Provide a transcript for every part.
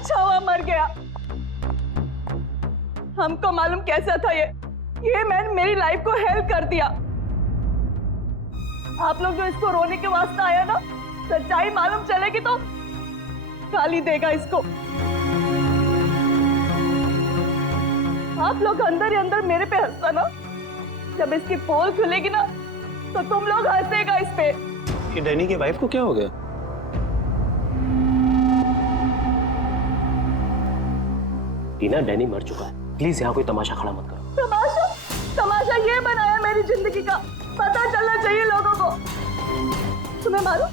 अच्छा हुआ मर गया। हमको मालूम कैसा था ये मैन मेरी लाइफ को हेल्प कर दिया। आप लोग जो इसको रोने के वास्ते आया ना, सच्चाई मालूम चलेगी तो गाली देगा इसको। आप लोग अंदर ही अंदर मेरे पे हंसता ना, जब इसकी पोल खुलेगी ना तो तुम लोग हंसेगा इस पे। ये डैनी की वाइफ को क्या हो गया? टीना, डैनी मर चुका है, प्लीज यहाँ कोई तमाशा खड़ा मत करो। तमाशा ये बनाया मेरी जिंदगी का, पता चलना चाहिए लोगों को। तुम्हें मालूम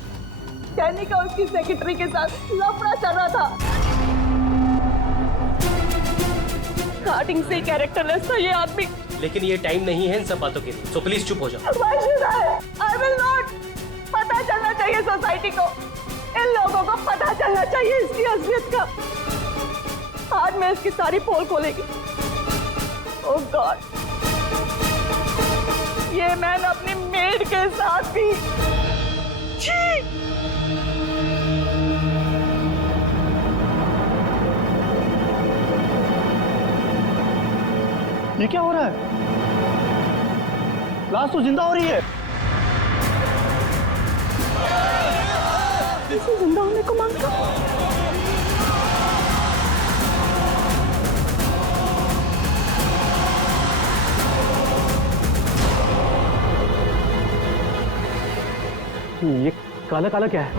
डैनी का उसकी सेक्रेटरी के साथ लफड़ा चल रहा था। स्टार्टिंग से कैरेक्टरलेस था ये आदमी। लेकिन ये टाइम नहीं है इन सब बातों के लिए, सो प्लीज चुप हो जाओ। Why should I will not। पता चलना चाहिए सोसाइटी को, इन लोगों को पता चलना चाहिए इसकी असलियत का। आज मैं इसकी सारी पोल खोलेगी। ओह गॉड, ये मैन अपनी मेड के साथ भी। छी! ये क्या हो रहा है? लाश तो जिंदा हो रही है। इसे जिंदा होने को मांगता। ये काला काला क्या है?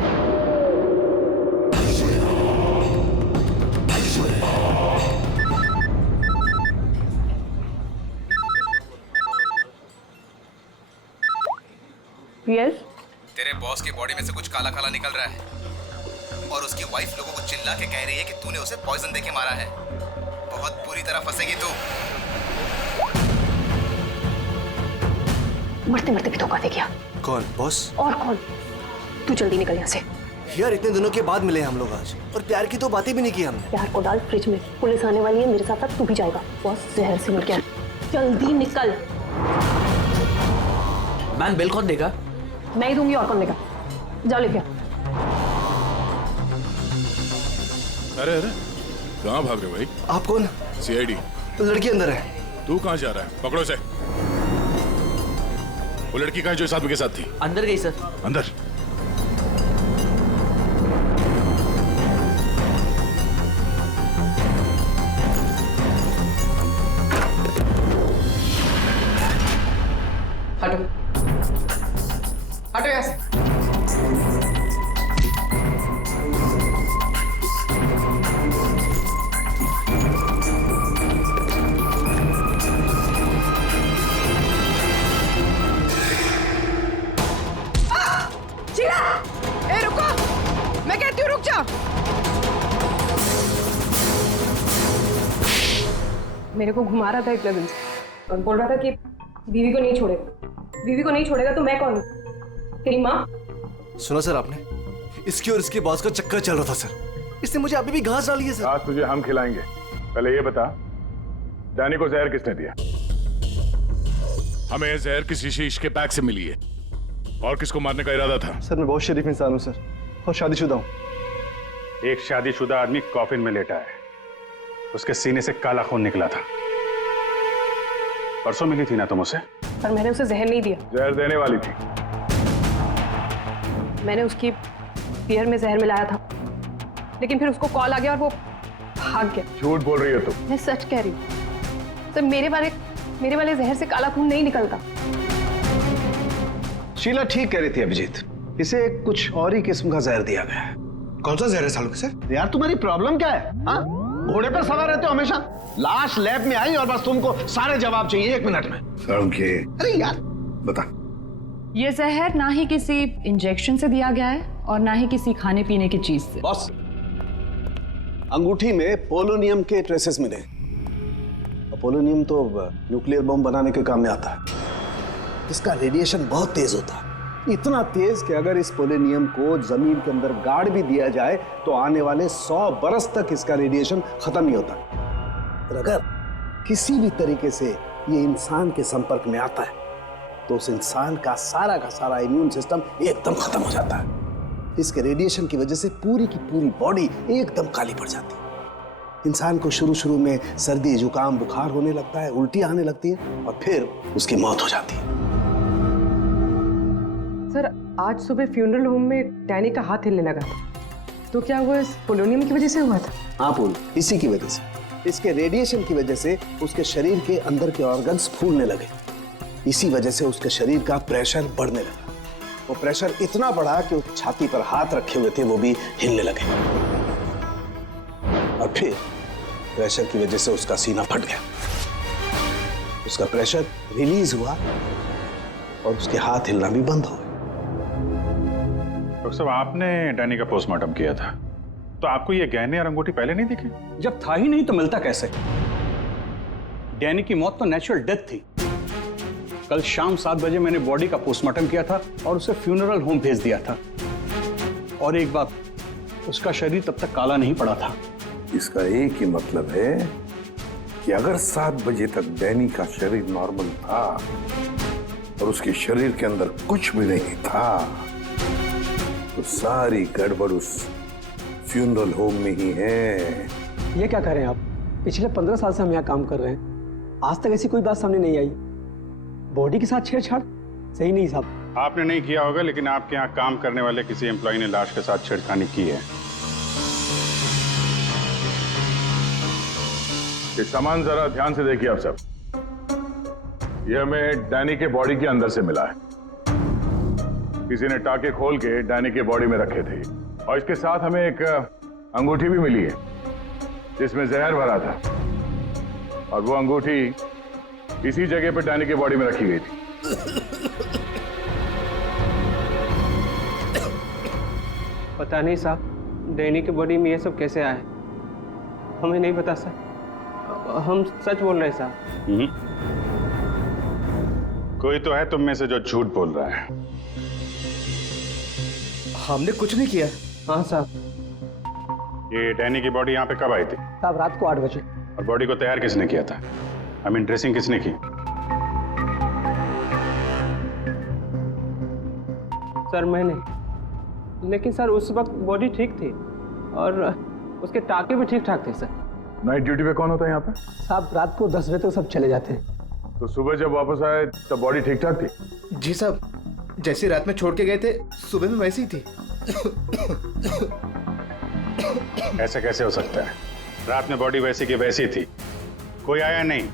यस। तेरे बॉस की बॉडी में से कुछ काला काला निकल रहा है और उसकी वाइफ लोगों को चिल्ला के कह रही है कि तूने उसे पॉइजन देके मारा है। बहुत बुरी तरह फंसेगी तू। मरते मरते भी धोखा दे गया। कौन बॉस? और कौन? तू जल्दी निकल यहाँ से। यार इतने दिनों के बाद मिले हम लोग आज, और प्यार की तो बातें भी नहीं की हमने। प्यार को डाल फ्रिज में, पुलिस आने वाली है, मेरे साथ साथ तू भी जाएगा। बॉस जहर से मर गया, जल्दी निकल। मैम बिल कौन देगा? मैं ही दूंगी, और कौन देगा? जाओ लेके। अरे अरे कहाँ भाग रहे हो भाई? आप कौन? सीआईडी। लड़की अंदर है। तू कहाँ जा रहा है? पकड़ो इसे। वो लड़की कहाँ है जो इस आदमी के साथ थी? अंदर गई सर। अंदर? हटो हटो यहाँ से। ए रुको, मैं कहती हूँ रुक जा। मेरे को घुमा रहा था इतने दिन से और बोल रहा था कि बीवी को नहीं छोड़ेगा। बीवी को नहीं छोड़ेगा तो मैं कौन हूँ? तेरी माँ? सुना सर आपने? इसकी और इसके बॉस का चक्कर चल रहा था सर। इसने मुझे अभी भी घास डाली है सर। आज तुझे हम खिलाएंगे। पहले ये बता, डैनी को जहर किसने दिया? हमें जहर किसी शीश के पैक से मिली है। और किसको मारने का इरादा था? सर मैं बहुत शरीफ इंसान हूँ सर, और शादीशुदा हूँ। एक शादीशुदा आदमी कॉफिन में लेटा है, उसके सीने से काला खून निकला था। परसों मिली थी ना तुम उसे? पर मैंने उसे जहर नहीं दिया। जहर देने वाली थी। मैंने उसकी बियर में जहर मिलाया था, लेकिन फिर उसको कॉल आ गया और वो भाग गया। झूठ बोल रही हो तुम। मैं सच कह रही हूँ सर। मेरे वाले जहर से काला खून नहीं निकलता। शीला ठीक कह रही थी अभिजीत, इसे कुछ और ही किस्म का जहर दिया गया है। कौन सा जहर है सालों के सर? यार तुम्हारी प्रॉब्लम क्या है? हाँ, घोड़े पर सवार रहते हो हमेशा। लाश लैब में आई और बस तुमको सारे जवाब चाहिए 1 मिनट में। अरे यार बता। ये जहर ना ही किसी इंजेक्शन से दिया गया है और ना ही किसी खाने पीने की चीज से। बॉस, अंगूठी में पोलोनियम के ट्रेसेस मिले। पोलोनियम तो न्यूक्लियर बम बनाने के काम में आता है। इसका रेडिएशन बहुत तेज होता है, इतना तेज कि अगर इस पोलोनियम को जमीन के अंदर गाड़ भी दिया जाए तो आने वाले 100 बरस तक इसका रेडिएशन खत्म नहीं होता। और अगर किसी भी तरीके से ये इंसान के संपर्क में आता है तो उस इंसान का सारा इम्यून सिस्टम एकदम खत्म हो जाता है। इसके रेडिएशन की वजह से पूरी की पूरी बॉडी एकदम काली पड़ जाती है। इंसान को शुरू शुरू में सर्दी जुकाम बुखार होने लगता है, उल्टी आने लगती है और फिर उसकी मौत हो जाती है। सर आज सुबह फ्यूनरल होम में डैनी का हाथ हिलने लगा था, तो क्या वो इस पोलोनियम की वजह से हुआ था? हाँ पूल, इसी की वजह से, इसके रेडिएशन की वजह से उसके शरीर के अंदर के ऑर्गन्स फूलने लगे। इसी वजह से उसके शरीर का प्रेशर बढ़ने लगा। वो प्रेशर इतना बढ़ा कि उस छाती पर हाथ रखे हुए थे वो भी हिलने लगे और फिर प्रेशर की वजह से उसका सीना फट गया। उसका प्रेशर रिलीज हुआ और उसके हाथ हिलना भी बंद हो गए। डॉक्टर साहब, आपने डैनी का पोस्टमार्टम किया था, तो आपको ये गहने और अंगूठी पहले नहीं दिखे? जब था ही नहीं तो मिलता कैसे? डैनी की मौत तो नेचुरल डेथ थी। कल शाम 7 बजे मैंने बॉडी का पोस्टमार्टम किया था और उसे फ्यूनरल होम भेज दिया था। और एक बात, उसका शरीर तब तक काला नहीं पड़ा था। इसका एक ही मतलब है कि अगर 7 बजे तक डैनी का शरीर नॉर्मल था और उसके शरीर के अंदर कुछ भी नहीं था, तो सारी गड़बड़ उस फ्यूनरल होम में ही है। ये क्या कह रहे हैं आप? पिछले 15 साल से हम यहाँ काम कर रहे हैं, आज तक ऐसी कोई बात सामने नहीं आई। बॉडी के साथ छेड़छाड़ सही नहीं साहब। आपने नहीं किया होगा, लेकिन आपके यहाँ काम करने वाले किसी एम्प्लॉय ने लाश के साथ छेड़खानी की है। ये सामान जरा ध्यान से देखिए आप सब। ये हमें डैनी के बॉडी के अंदर से मिला है। किसी ने टाके खोल के डैनी के बॉडी में रखे थे और इसके साथ हमें एक अंगूठी भी मिली है जिसमें जहर भरा था, और वो अंगूठी इसी जगह पे डैनी के बॉडी में रखी गई थी। पता नहीं साहब, डैनी की बॉडी में ये सब कैसे आया, हमें नहीं पता सर। हम सच बोल रहे हैं साहब। कोई तो है तुम में से जो झूठ बोल रहा है। हमने कुछ नहीं किया। हाँ साहब। ये डैनी की बॉडी यहाँ पे कब आई थी? साहब रात को 8 बजे। और बॉडी को तैयार किसने किया था? आई मीन ड्रेसिंग किसने की? सर मैंने, लेकिन सर उस वक्त बॉडी ठीक थी और उसके टाके भी ठीक ठाक थे सर। नाइट ड्यूटी पे कौन होता है यहाँ पे? साहब रात को 10 बजे तक सब चले जाते हैं। तो सुबह जब वापस आए तब बॉडी ठीक ठाक थी? जी साहब, जैसे रात में छोड़ के गए थे सुबह में वैसी ही थी। ऐसे कैसे हो सकता है? रात में बॉडी वैसी की वैसी थी, कोई आया नहीं,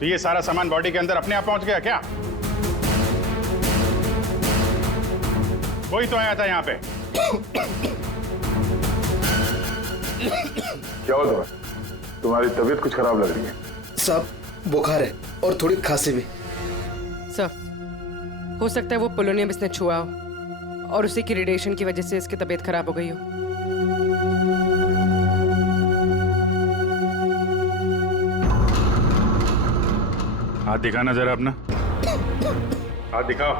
तो ये सारा सामान बॉडी के अंदर अपने आप पहुंच गया क्या? कोई तो आया था यहाँ पे। क्या हुआ तुम्हें? तुम्हारी तबीयत कुछ खराब लग रही है। साहब बुखार है और थोड़ी खांसी भी। सर हो सकता है वो पोलोनियम इसने छुआ हो और उसी की रेडिएशन की वजह से इसकी तबीयत खराब हो गई हो। हाथ दिखाना जरा अपना, हाथ दिखाओ।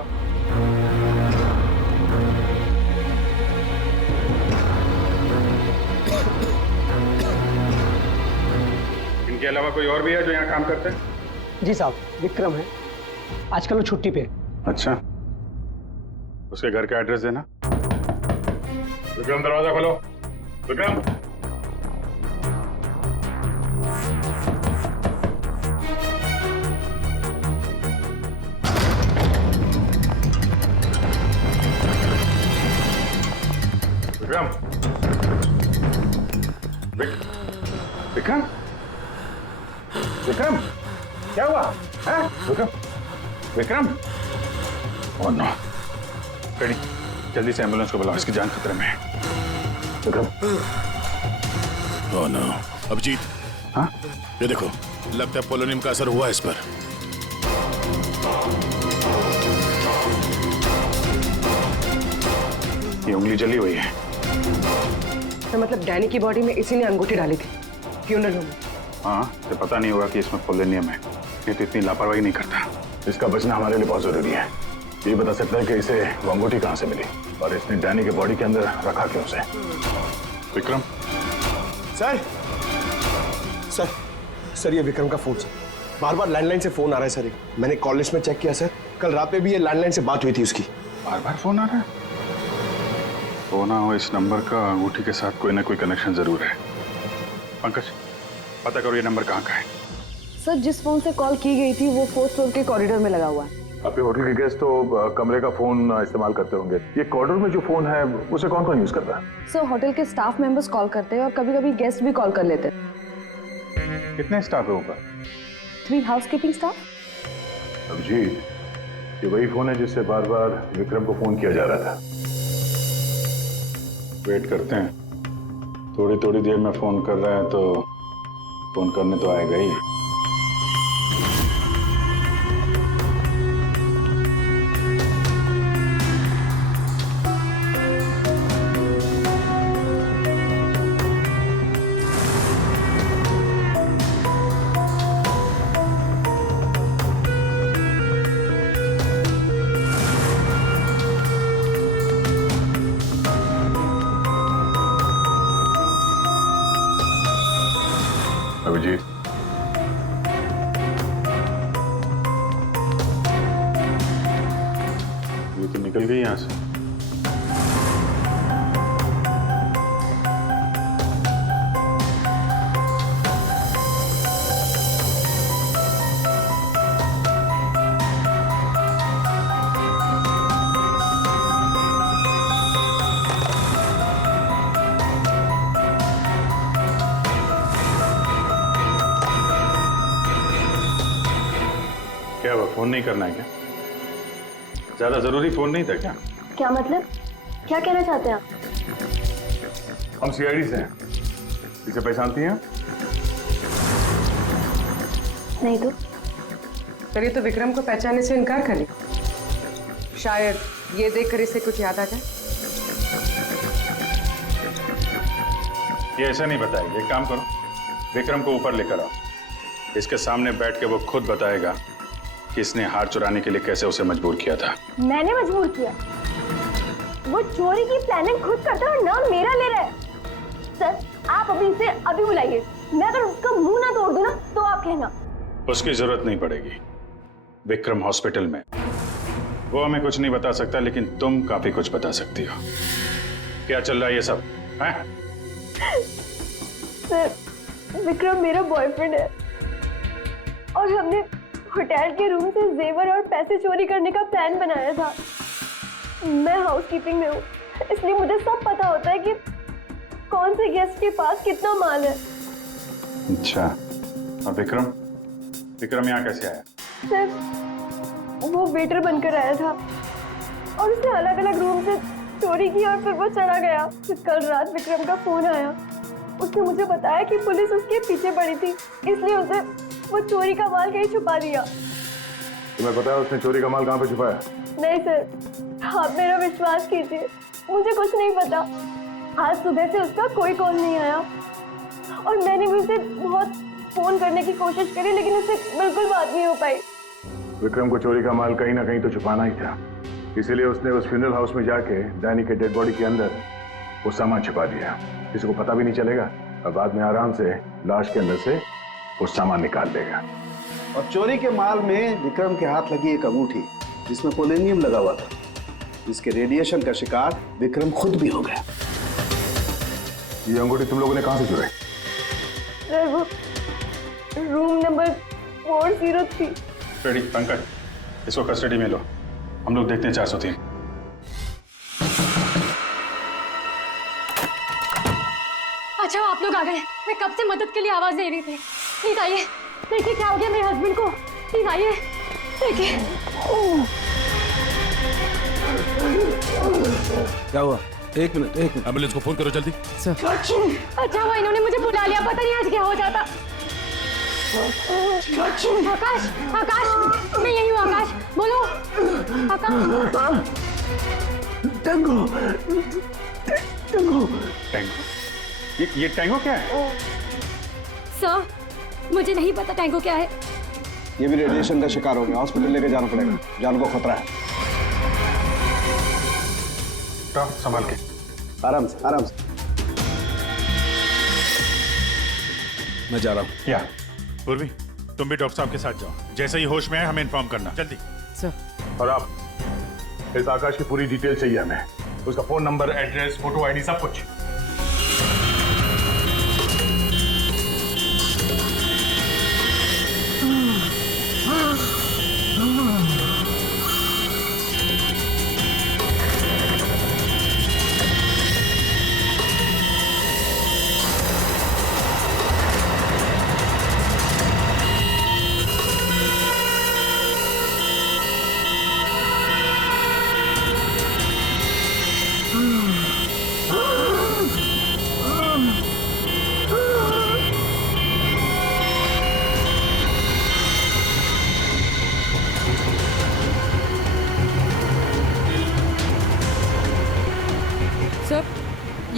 इनके अलावा कोई और भी है जो यहाँ काम करते हैं? जी साहब, विक्रम है, आजकल वो छुट्टी पे है। अच्छा, उसके घर का एड्रेस देना। विक्रम दरवाजा खोलो। विक्रम, विक्रम, विक्रम, विक्रम, क्या हुआ? हैं? Vikram, Vikram, oh no, ready, जल्दी से एम्बुलेंस को बुलाओ, इसकी जान खतरे में है। विक्रम, ओह नो, अभिजीत, हाँ? ये देखो, लगता है पोलोनियम का असर हुआ इस पर। ये उंगली जली हुई है। तो मतलब डैनी की बॉडी में इसी ने अंगूठी डाली थी फ्यूनरल होम में। हाँ, तो पता नहीं होगा कि इसमें पोलोनियम है, ये तो इतनी लापरवाही नहीं करता। इसका बचना हमारे लिए बहुत जरूरी है। ये बता सकता है कि इसे वो अंगूठी कहाँ से मिली और इसने डैनी के बॉडी के अंदर रखा क्यों उसे? विक्रम, सर सर सर ये विक्रम का फोन सर, बार बार लैंडलाइन से फोन आ रहा है सर। मैंने कॉल लिस्ट में चेक किया सर, कल रात में भी ये लैंडलाइन से बात हुई थी उसकी। बार बार फोन आ रहा है? हो ना हो इस नंबर का अंगूठी के साथ कोई ना कोई कनेक्शन जरूर है। पंकज, पता करो ये नंबर कहाँ का है। सर जिस फोन से कॉल की गई थी वो 4th फ्लोर के कॉरिडोर में लगा हुआ है। आपके होटल के गेस्ट तो कमरे का फोन इस्तेमाल करते होंगे। ये कॉरिडोर में जो फोन है उसे कौन कौन यूज करता है? सर होटल के स्टाफ मेंबर्स कॉल करते हैं और कभी कभी गेस्ट भी कॉल कर लेते हैं। कितने स्टाफ है ऊपर? 3 हाउसकीपिंग स्टाफ। अभिजीत, ये वही फोन है जिससे बार बार विक्रम को फोन किया जा रहा था। वेट करते हैं, थोड़ी थोड़ी देर में फोन कर रहा है तो फोन करने तो आएगा ही। अभिजीत, ये तो निकल गई यहाँ से। क्या हुआ, फोन नहीं करना है क्या? ज्यादा जरूरी फोन नहीं था क्या? क्या मतलब? क्या कहना चाहते हैं आप? हम सीआईडी से हैं। इसे पहचानती हैं? नहीं तो। फिर ये तो विक्रम को पहचानने से इनकार कर रही। शायद ये देखकर इसे कुछ याद आ जाए। ये ऐसा नहीं बताएगी। एक काम करो, विक्रम को ऊपर लेकर आओ। इसके सामने बैठ के वो खुद बताएगा कि इसने हार चुराने के लिए कैसे उसे मजबूर किया था। मैंने मजबूर किया? वो चोरी की प्लानिंग खुद करता है और नाम मेरा ले रहा है। सर आप अभी इसे अभी बुलाइए। मैं अगर उसका मुंह ना तोड़ दूं ना तो आप कहना। उसकी जरूरत नहीं पड़ेगी। विक्रम हॉस्पिटल में, वो हमें कुछ नहीं बता सकता, लेकिन तुम काफी कुछ बता सकती हो। क्या चल रहा है ये सब है? सर विक्रम मेरा बॉयफ्रेंड है और हमने होटल के रूम से जेवर और पैसे चोरी करने का प्लान बनाया था। मैं हाउसकीपिंग में हूँ, इसलिए मुझे सब पता होता है कि कौन से गेस्ट के पास कितना माल है। अच्छा, और विक्रम यहाँ कैसे आया? सर वो वेटर बनकर आया था और उसने अलग अलग रूम से चोरी की और फिर वो चला गया। फिर कल रात विक्रम का फोन आया। उसने मुझे बताया कि पुलिस उसके पीछे पड़ी थी, इसलिए उसे वो चोरी का माल कहीं छुपा दिया। तुम्हें पता है उसने चोरी का माल कहाँ पे छुपाया? नहीं सर, आप मेरा विश्वास कीजिए, मुझे कुछ नहीं पता। आज सुबह से उसका कोई कॉल नहीं आया और मैंने भी उसे बहुत फोन करने की कोशिश करी, लेकिन उससे बिल्कुल बात नहीं हो पाई। विक्रम को चोरी का माल कहीं ना कहीं तो छुपाना ही था, इसीलिए उसने उस फ्यूनरल हाउस में जाके डैनी के डेड बॉडी के अंदर वो सामान छुपा दिया। किसी को पता भी नहीं चलेगा और बाद में आराम से लाश के अंदर से वो सामान निकाल लेगा। और चोरी के माल में विक्रम के हाथ लगी एक अंगूठी जिसमें पोलोनियम लगा हुआ था, जिसके रेडिएशन का शिकार विक्रम खुद भी हो गया। ये अंगूठी तुम लोगों ने कहां से चुराई? सर वो रूम नंबर 403। रेडी पंकज, इसको कस्टडी में लो, हम लोग देखते हैं 403। अच्छा आप लोग आ गए। मैं कब से मदद के लिए आवाज दे रही थी। प्लीज आइए, देखिए क्या हो गया मेरे हस्बैंड को। प्लीज आइए देखिए। क्या हुआ? एक मिनट एम्बुलेंस को फोन करो जल्दी। अच्छा हुआ इन्होंने मुझे बुला लिया, पता नहीं आज क्या हो जाता। आकाश, आकाश मैं यही हूँ। आकाश बोलो। आकाश। टैंगो। टैंगो? ये टैंगो क्या है? सर मुझे नहीं पता टैंगो क्या है। ये भी रेडिएशन का शिकार हो गया, हॉस्पिटल लेके जाना पड़ेगा, जान को खतरा है। संभाल के, आराम से आराम से। मैं जा रहा हूँ। या पूर्वी तुम भी डॉक्टर साहब के साथ जाओ, जैसे ही होश में आए हमें इन्फॉर्म करना जल्दी। और आप इस आकाश की पूरी डिटेल चाहिए हमें, उसका phone number, address, photo, ID, सब कुछ।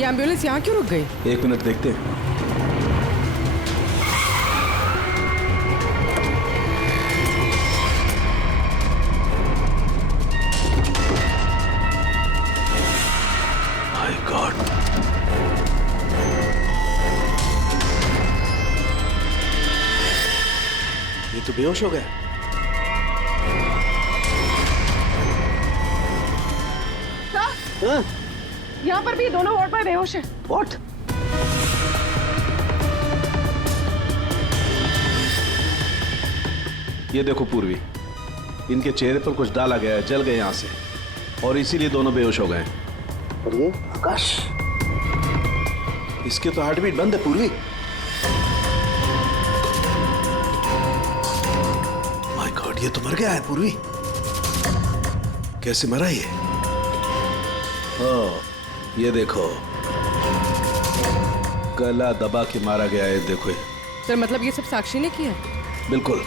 ये एम्बुलेंस यहाँ क्यों रुक गई? 1 मिनट देखते हैं। माय गॉड, ये तो बेहोश हो गया। सर, यहाँ पर भी दोनों वार्ड में बेहोश है। What? ये देखो पूर्वी, इनके चेहरे पर कुछ डाला गया है, जल गए यहां से, और इसीलिए दोनों बेहोश हो गए। और ये आकाश, इसके तो हार्ट बीट बंद है पूर्वी। माय गॉड, ये तो मर गया है पूर्वी। कैसे मरा ये? ओह, ये देखो, गला दबा के मारा गया है। देखो सर, मतलब ये सब साक्षी ने किया? बिल्कुल।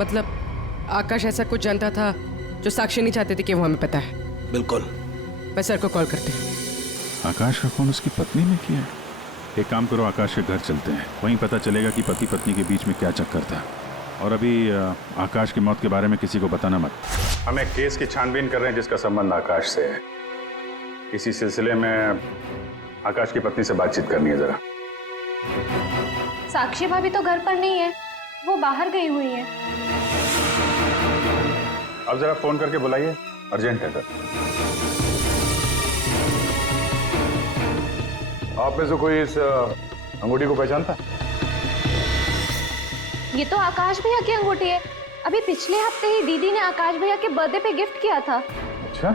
मतलब आकाश ऐसा कुछ जानता था जो साक्षी नहीं चाहते थे कि वो हमें पता है? बिल्कुल। मैं सर को कॉल करते हैं। आकाश का फोन उसकी पत्नी ने किया। एक काम करो, आकाश के घर चलते हैं, वहीं पता चलेगा कि पति पत्नी के बीच में क्या चक्कर था। और अभी आकाश की मौत के बारे में किसी को बताना मत। हम एक केस की छानबीन कर रहे हैं जिसका संबंध आकाश से है। इसी सिलसिले में आकाश की पत्नी से बातचीत करनी है जरा। साक्षी भाभी तो घर पर नहीं है, वो बाहर गई हुई है। अब जरा फोन करके बुलाइए, अर्जेंट है सर। आप में से कोई इस अंगूठी को पहचानता? ये तो आकाश भैया की अंगूठी है। अभी पिछले हफ्ते ही दीदी ने आकाश भैया के बर्थडे पे गिफ्ट किया था। अच्छा,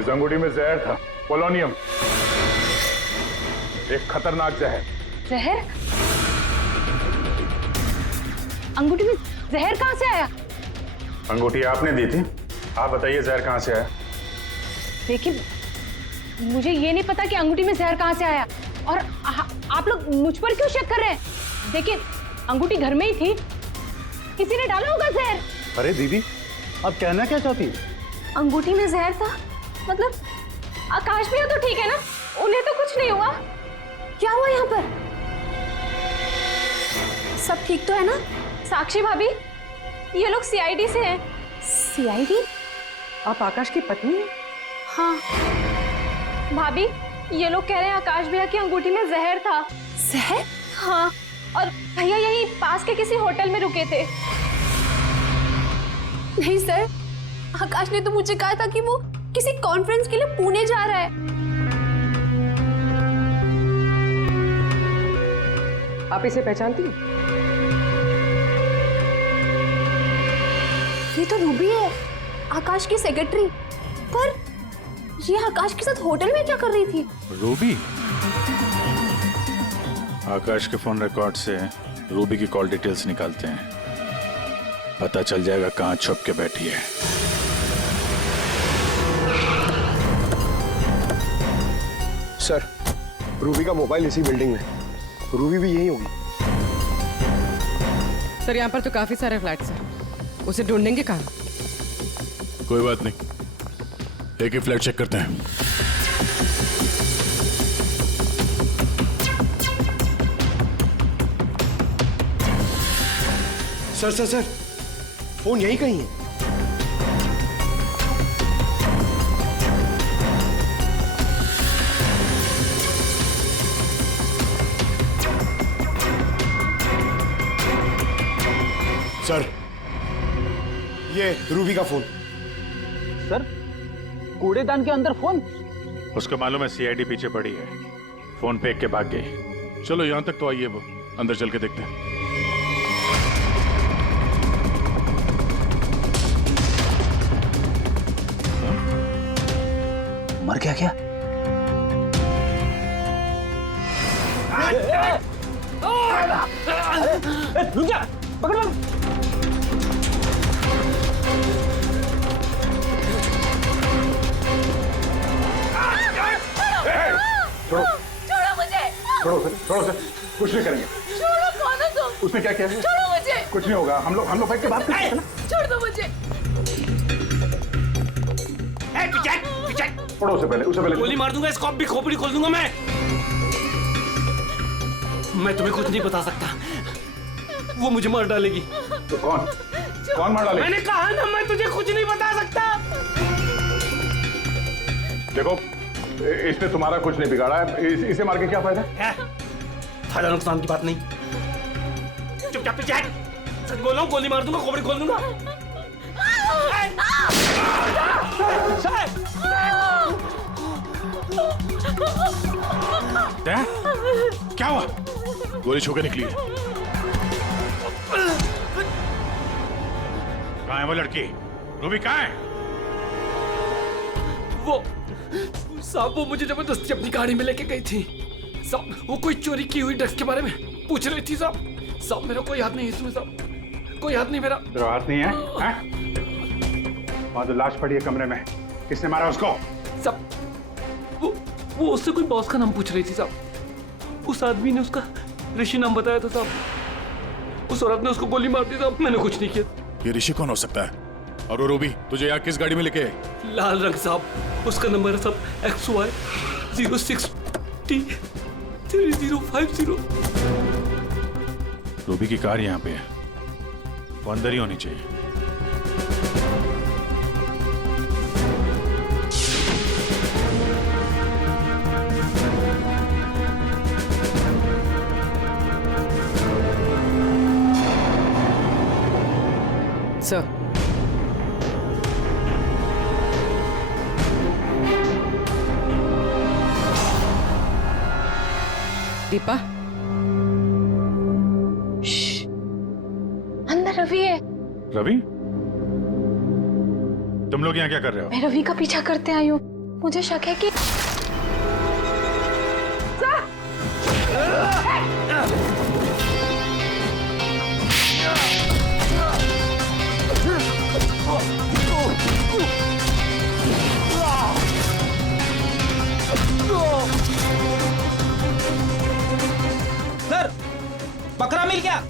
इस अंगूठी में जहर था, पोलोनियम, एक खतरनाक जहर। जहर? अंगूठी में जहर कहाँ से आया? अंगूठी आपने दी थी, आप बताइए जहर कहाँ से आया? देखिए, मुझे ये नहीं पता कि अंगूठी में जहर कहाँ से आया, और आप लोग मुझ पर क्यों शक कर रहे हैं? देखिए, अंगूठी घर में ही थी, किसी ने डाला होगा जहर। अरे दीदी, अब कहना क्या चाहती है? अंगूठी में जहर था, मतलब आकाश भैया तो ठीक है ना, उन्हें तो कुछ नहीं हुआ। क्या हुआ यहाँ पर? सब ठीक तो है ना? साक्षी भाभी, ये लोग सीआईडी से हैं। सीआईडी? आप आकाश की पत्नी हैं? हाँ भाभी, ये लोग कह रहे हैं आकाश भैया की अंगूठी में जहर था। जहर? हाँ, और भैया यही पास के किसी होटल में रुके थे। नहीं सर, आकाश ने तो मुझे कहा था कि वो किसी कॉन्फ्रेंस के लिए पुणे जा रहा है। आप इसे पहचानती हैं? ये तो रूबी है, आकाश की सेक्रेटरी। पर ये आकाश के साथ होटल में क्या कर रही थी? रूबी? आकाश के फोन रिकॉर्ड से रूबी की कॉल डिटेल्स निकालते हैं, पता चल जाएगा कहां छुप के बैठी है। सर, रूबी का मोबाइल इसी बिल्डिंग में, रूबी भी यही होगी। सर, यहाँ पर तो काफी सारे फ्लैट्स हैं, उसे ढूंढेंगे कहाँ? कोई बात नहीं, एक ही फ्लैट चेक करते हैं। सर सर सर, फोन यहीं कहीं है। सर, ये रूबी का फोन। सर, कूड़ेदान के अंदर फोन? उसको मालूम है सीआईडी पीछे पड़ी है, फोन फेंक के भाग गई। चलो यहां तक तो आइए, वो अंदर चल के देखते हैं। मर गया क्या? रुक जा, पकड़ पकड़। छोड़ो छोड़ो मुझे। छोड़ो सर, छोड़ो सर, कुछ नहीं करेंगे। छोड़ो, कौन हो तुम? उसने क्या किया है? छोड़ो मुझे। कुछ नहीं होगा, हम लोग बैठ के बात करेंगे ना। छोड़ दो मुझे। छोड़ो उसे पहले गोली मार दूंगा, स्कॉप भी खोपड़ी खोल दूंगा मैं तुम्हें कुछ नहीं बता सकता, वो मुझे मार डालेगी। तो कौन मार डालेगा? मैंने कहा ना, मैं तुझे कुछ नहीं बता सकता। देखो, इसने तुम्हारा कुछ नहीं बिगाड़ा है, इसे मार के क्या फायदा? फायदा नुकसान की बात नहीं, चुपचाप पीछे हट। सच बोल रहा हूँ, गोली मार दूंगा, खोपड़ी खोल दूंगा। क्या हुआ? गोली छू के निकली है। कहाँ है वो लड़की? रूबी कहाँ है? वो साहब, वो मुझे जबरदस्ती अपनी गाड़ी में लेके गई थी साहब। वो कोई चोरी की हुई ड्रग्स के बारे में पूछ रही थी साहब। मेरा कोई हाथ नहीं है इसमें साहब, कोई हाथ नहीं मेरा। तेरा हाथ नहीं है? वहाँ तो लाश पड़ी है कमरे में, किसने मारा उसको? साहब, वो उससे कोई बॉस का नाम पूछ रही थी साहब। उस आदमी ने उसका ऋषि नाम बताया था साहब। उस औरत ने उसको गोली मार दी साहब, मैंने कुछ नहीं किया। ये ऋषि कौन हो सकता है? और वो रूबी तुझे यहाँ किस गाड़ी में लेके? लाल रंग साहब, उसका नंबर है साहब XY 06T3050। रूबी की कार यहाँ पे है, वो अंदर ही होनी चाहिए। सर, दीपा, अंदर रवि है। रवि, तुम लोग यहाँ क्या कर रहे हो? मैं रवि का पीछा करते आई हूँ, मुझे शक है कि सर, पकड़ा मिल गया।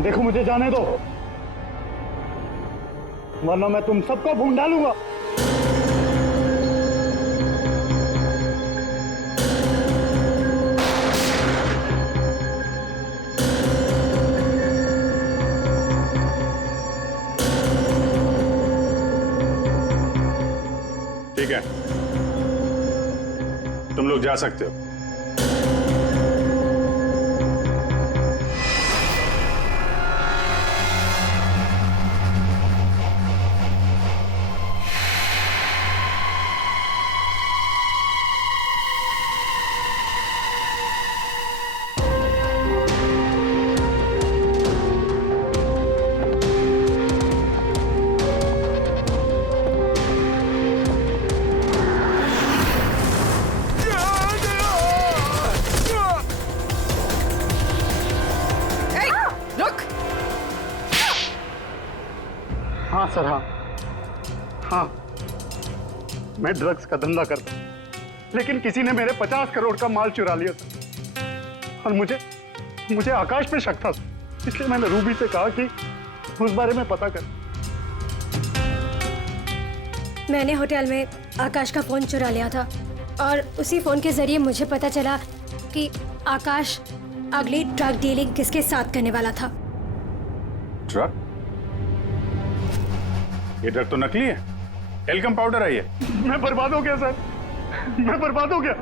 देखो, मुझे जाने दो, वरना मैं तुम सबको भून डालूंगा। ठीक है, तुम लोग जा सकते हो। हाँ सर, हाँ, मैं ड्रग्स का धंधा करता हूँ, लेकिन किसी ने मेरे 50 करोड़ का माल चुरा लिया सर। और मुझे आकाश पे शक था, इसलिए मैंने रूबी से कहा कि उस बारे में पता कर। मैंने होटल में आकाश का फोन चुरा लिया था और उसी फोन के जरिए मुझे पता चला कि आकाश अगली ड्रग डीलिंग किसके साथ करने वाला था। ड्रग? ये ड्रग तो नकली है, टेलकम पाउडर है ये। मैं बर्बाद हो गया सर, मैं बर्बाद हो गया।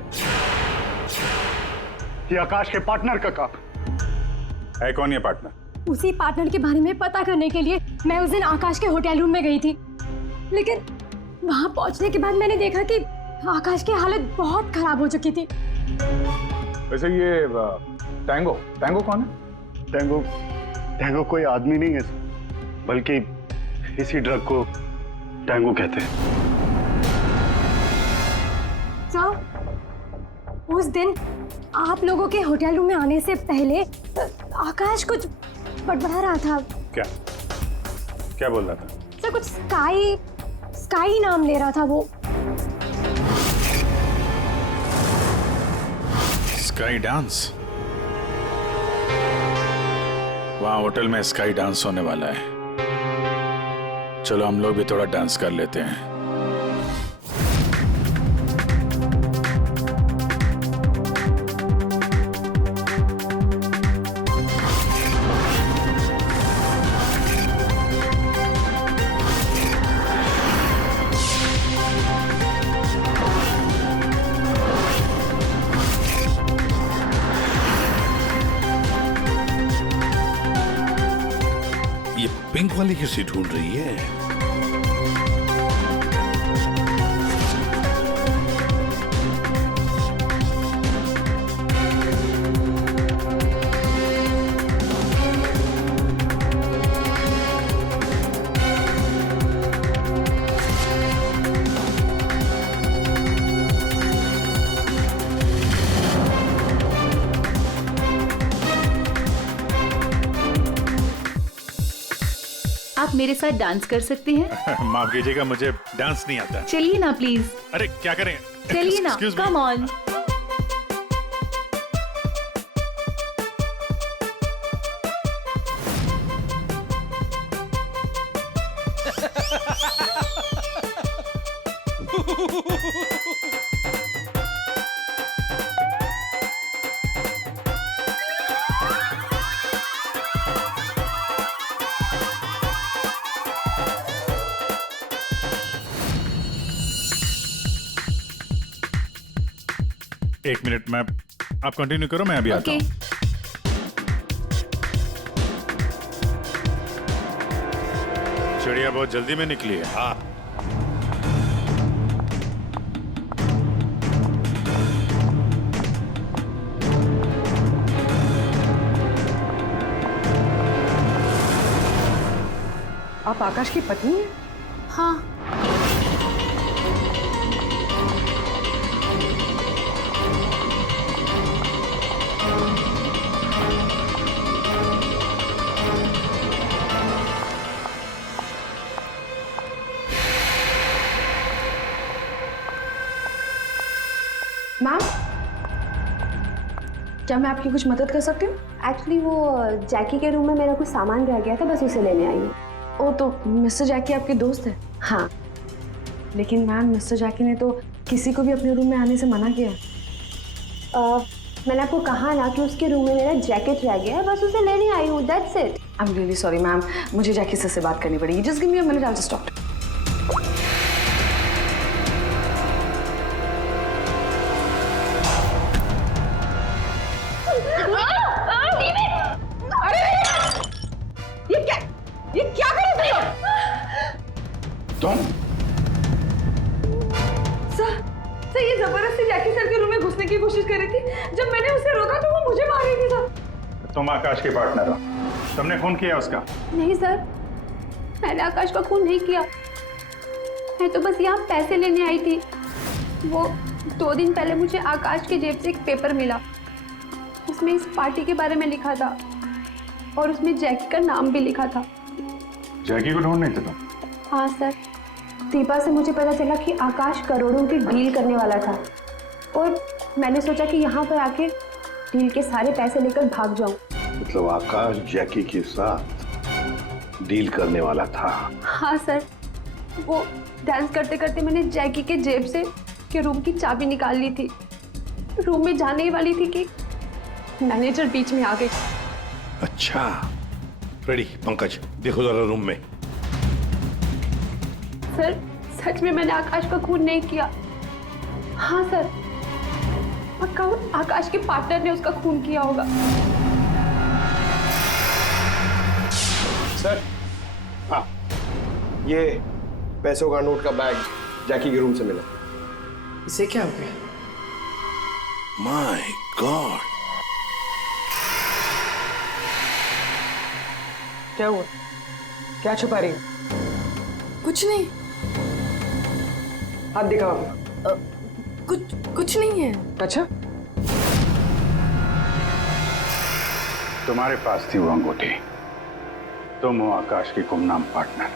ये आकाश के पार्टनर का काम है। कौन ये पार्टनर? उसी पार्टनर के बारे में पता करने के लिए मैं उस दिन आकाश के होटल रूम में गई थी, लेकिन वहां पहुंचने के बाद मैंने देखा कि आकाश की हालत बहुत खराब हो चुकी थी। वैसे ये टैंगो टैंगो कौन है? टैंगो टैंगो कोई आदमी नहीं है, बल्कि इसी ड्रग को टैंगो कहते हैं। सर, उस दिन आप लोगों के होटल रूम में आने से पहले आकाश कुछ बड़बड़ा रहा था। क्या क्या बोल रहा था? सर, कुछ स्काई नाम ले रहा था वो। Sky dance? वहां होटल में स्काई डांस होने वाला है। चलो हम लोग भी थोड़ा डांस कर लेते हैं। पिंक वाली किसी ढूंढ रही है? आप मेरे साथ डांस कर सकते हैं? माफ कीजिएगा, मुझे डांस नहीं आता। चलिए ना प्लीज। अरे क्या करें? चलिए ना, कम ऑन। एक मिनट, मैं आप कंटिन्यू करो, मैं अभी आता हूँ। चिड़िया बहुत जल्दी में निकली है। हाँ, आप आकाश की पत्नी हैं? हाँ। मैम, क्या मैं आपकी कुछ मदद कर सकती हूँ? एक्चुअली वो जैकी के रूम में मेरा कुछ सामान रह गया था, बस उसे लेने आई हूँ। ओ, तो मिस्टर जैकी आपके दोस्त है? हाँ। लेकिन मैम, मिस्टर जैकी ने तो किसी को भी अपने रूम में आने से मना किया। मैंने आपको कहा ना कि उसके रूम में मेरा जैकेट रह गया है, बस उसे लेने आई हूँ, that's it. I am really sorry ma'am, मुझे जैकी से बात करनी पड़ेगी। Just give me a minute, I will just talk. ये क्या कर रहे हो तुम? सर, ये जबरदस्ती जैकी सर के रूम में घुसने की कोशिश कर रही थी। जब मैंने उसे रोका तो वो मुझे मार रही थी सर। तुम आकाश के पार्टनर हो, तुमने खून किया उसका? नहीं सर, मैंने आकाश का खून नहीं किया। मैं तो बस यहाँ पैसे लेने आई थी। वो 2 दिन पहले मुझे आकाश के जेब से एक पेपर मिला, उसमें इस पार्टी के बारे में लिखा था और उसमें जैकी का नाम भी लिखा था। जैकी को ढूंढ नहीं थे तुम? हाँ सर, दीपा से मुझे पता चला कि आकाश करोड़ों की डील करने वाला था और मैंने सोचा कि यहाँ पर आके डील के सारे पैसे लेकर भाग जाऊं। मतलब आकाश जैकी के साथ डील करने वाला था? हाँ सर, वो डांस करते करते मैंने जैकी के जेब से के रूम की चाबी निकाल ली थी। रूम में जाने ही वाली थी कि मैनेजर बीच में आ गई। अच्छा, रेडी पंकज, देखो जरा रूम में। सर, सच में मैंने आकाश का खून नहीं किया। हाँ सर, पक्का वो आकाश के पार्टनर ने उसका खून किया होगा। सर, हाँ, ये पैसों का नोट का बैग जैकी के रूम से मिला। इसे क्या हो गया? माय गॉड, क्या हुआ? क्या छुपा रही हो? कुछ नहीं। हाथ दिखाओ। कुछ नहीं है। अच्छा, तुम्हारे पास थी वो अंगूठी। तुम हो आकाश की गुमनाम पार्टनर।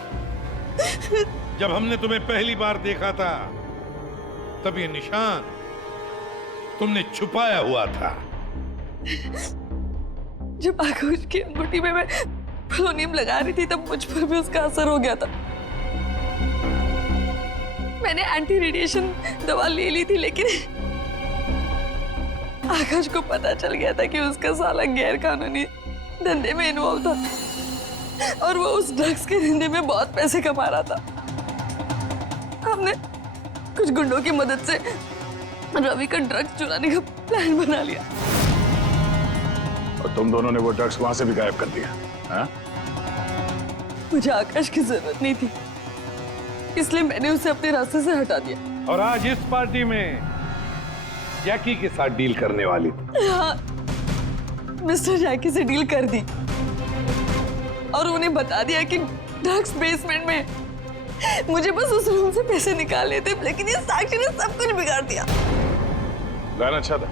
जब हमने तुम्हें पहली बार देखा था तब ये निशान तुमने छुपाया हुआ था। जब आकाश की अंगूठी में मैं पोलोनियम लगा रही थी तब मुझ पर भी उसका असर हो गया था। मैंने एंटी रेडिएशन दवा ले ली थी, लेकिन आकाश को पता चल गया था कि उसका साला गैर कानूनी धंधे में इन्वॉल्व था और वो उस ड्रग्स के धंधे में बहुत पैसे कमा रहा था। हमने कुछ गुंडों की मदद से रवि का ड्रग्स चुराने का प्लान बना लिया। और तुम दोनों ने वो ड्रग्स वहां से भी गायब कर दिया, हाँ? मुझे आकाश की जरूरत नहीं थी, इसलिए मैंने उसे अपने रास्ते से हटा दिया। और आज इस पार्टी में जैकी के साथ डील करने वाली थी। हाँ, मिस्टर जैकी से डील कर दी और उन्हें बता दिया कि ड्रग्स बेसमेंट में। मुझे बस उस रूम से पैसे निकालने थे, लेकिन ये साक्षी ने सब कुछ बिगाड़ दिया। प्लान अच्छा था,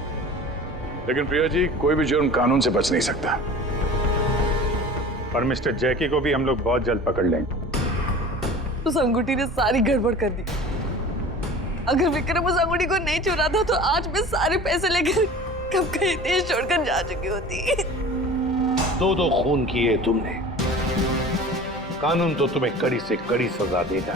लेकिन प्रिया जी, कोई भी जुर्म कानून से बच नहीं सकता। और मिस्टर जैकी को भी हम लोग बहुत जल्द पकड़ लेंगे। उस अंगूठी ने सारी गड़बड़ कर दी। अगर विक्रम उस अंगूठी को नहीं चुराता तो आज मैं सारे पैसे लेकर कब कहीं देश छोड़कर जा चुकी होती। दो खून किए तुमने, कानून तो तुम्हें कड़ी से कड़ी सजा देगा।